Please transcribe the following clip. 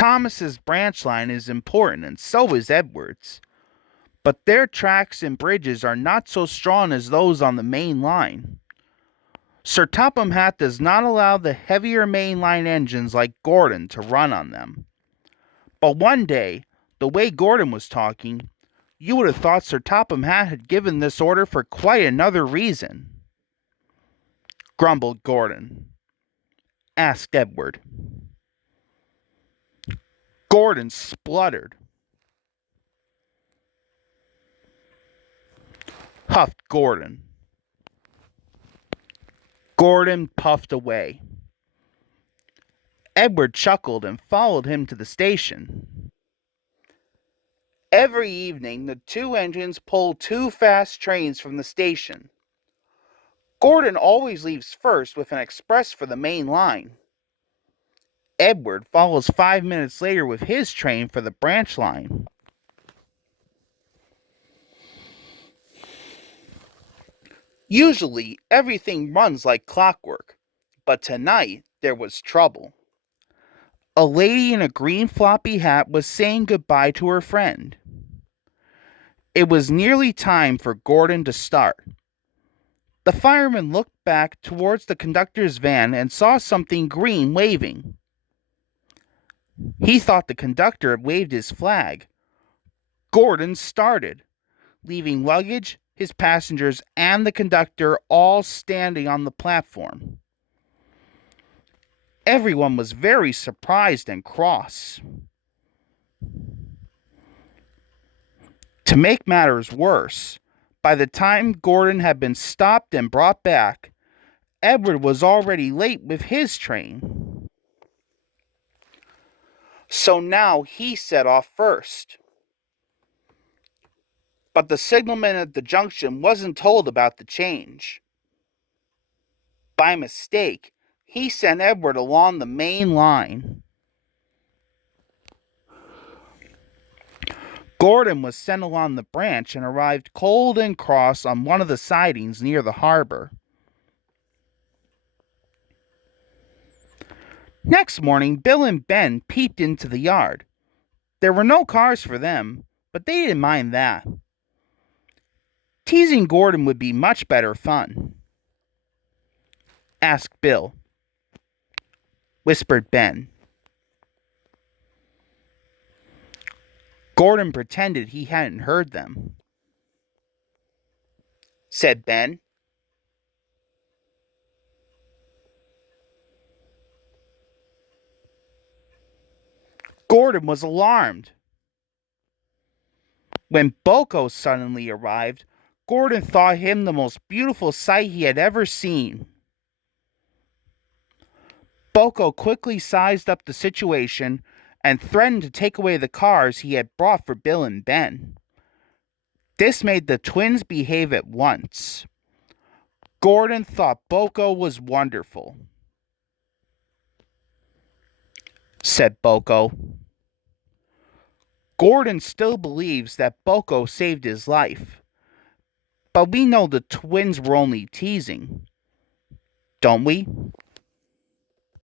Thomas's branch line is important, and so is Edward's, but their tracks and bridges are not so strong as those on the main line. Sir Topham Hatt does not allow the heavier mainline engines like Gordon to run on them. But one day, the way Gordon was talking, you would have thought Sir Topham Hatt had given this order for quite another reason. Grumbled Gordon. Asked Edward. Gordon spluttered. Huffed Gordon. Gordon puffed away. Edward chuckled and followed him to the station. Every evening, the two engines pull two fast trains from the station. Gordon always leaves first with an express for the main line. Edward follows 5 minutes later with his train for the branch line. Usually, everything runs like clockwork, but tonight there was trouble. A lady in a green floppy hat was saying goodbye to her friend. It was nearly time for Gordon to start. The fireman looked back towards the conductor's van and saw something green waving. He thought the conductor had waved his flag. Gordon started, leaving luggage, his passengers, and the conductor all standing on the platform. Everyone was very surprised and cross. To make matters worse, by the time Gordon had been stopped and brought back, Edward was already late with his train. So now he set off first. But the signalman at the junction wasn't told about the change. By mistake, he sent Edward along the main line. Gordon was sent along the branch and arrived cold and cross on one of the sidings near the harbor. Next morning, Bill and Ben peeped into the yard. There were no cars for them, but they didn't mind that. Teasing Gordon would be much better fun. Asked Bill. Whispered Ben. Gordon pretended he hadn't heard them. Said Ben. Gordon was alarmed. When Boko suddenly arrived, Gordon thought him the most beautiful sight he had ever seen. Boko quickly sized up the situation and threatened to take away the cars he had brought for Bill and Ben. This made the twins behave at once. Gordon thought Boko was wonderful. Said Boko. Gordon still believes that Boko saved his life, but we know the twins were only teasing, don't we?